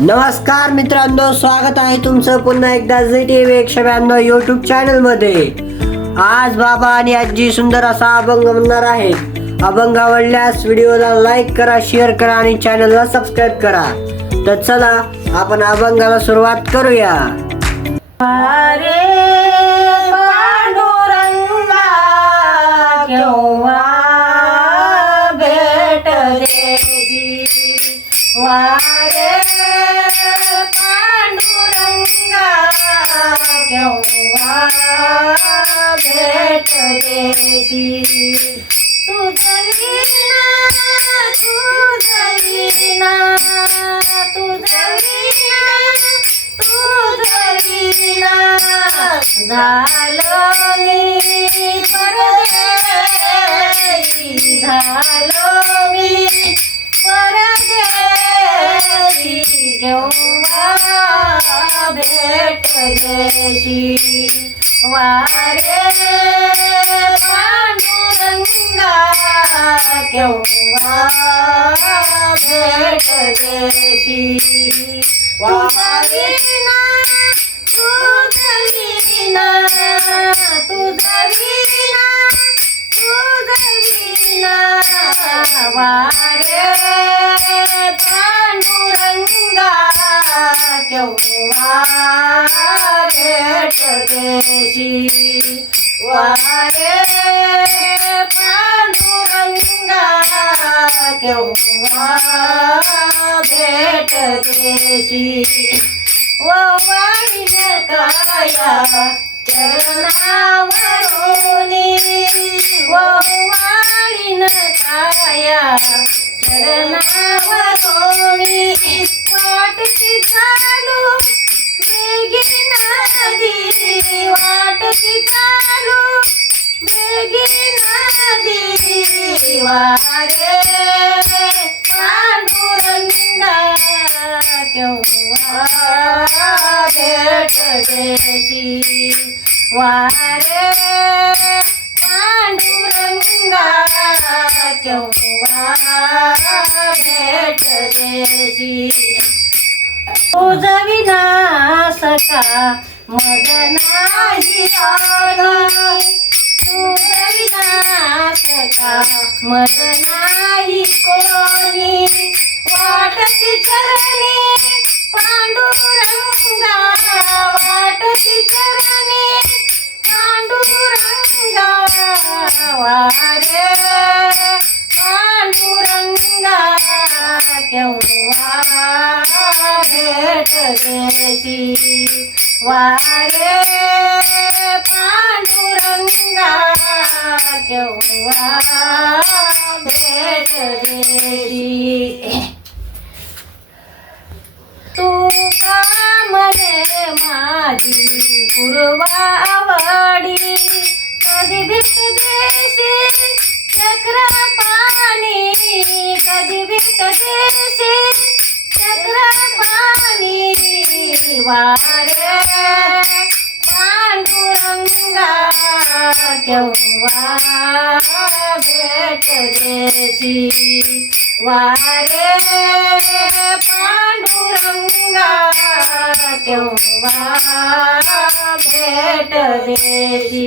नमस्कार मित्रांनो स्वागत आहे तुमचं पुन्हा एकदा झी टी व्ही एकशे ब्याण्णव युट्यूब चॅनलमध्ये आज बाबा आणि आजी सुंदर असा अभंग म्हणणार आहेत. अभंग आवडल्यास व्हिडिओला लाईक करा शेअर करा आणि चॅनलला सबस्क्राईब करा. तर चला आपण अभंगाला सुरुवात करूया. वारे भेट देशी तुझवीना तू तुझवीना तुझवीना झालं मी परदेशी झालो मी परदेशी केव्हा भेटलेशी? वारे पांडुरंगा केव्हा भेट देशी? वारीना तुझवीना तुझवीना तुझवीना वारे पांडुरंगा केव्हा भेट वारे पांडुरंगा केव्हा भेट देशी? वाळीन काया चरणावरोनी वाळीन काया वाटची चालू? पांडुरंगा केव्हा भेट देशी वारे. पांडुरंगा केव्हा भेट देशी? तुझ विनाशका मग नाही राणी तुझ नाही कोणी. वाटती चरणी पांडुरंगा वाटती चरणी पांडुरंगा वारे. पांडुरंगा केव्हा भेट देशी वारे पांडुरंगा केव्हा भेट देशी तू का म्हणे माझी पूर्वावडी कधी भेट देशी चक्र पाणी? कधी भेट देशी चक्र पाणी? वारे केव्हा भेट देशी वारे पांडुरंगा केव्हा भेट देशी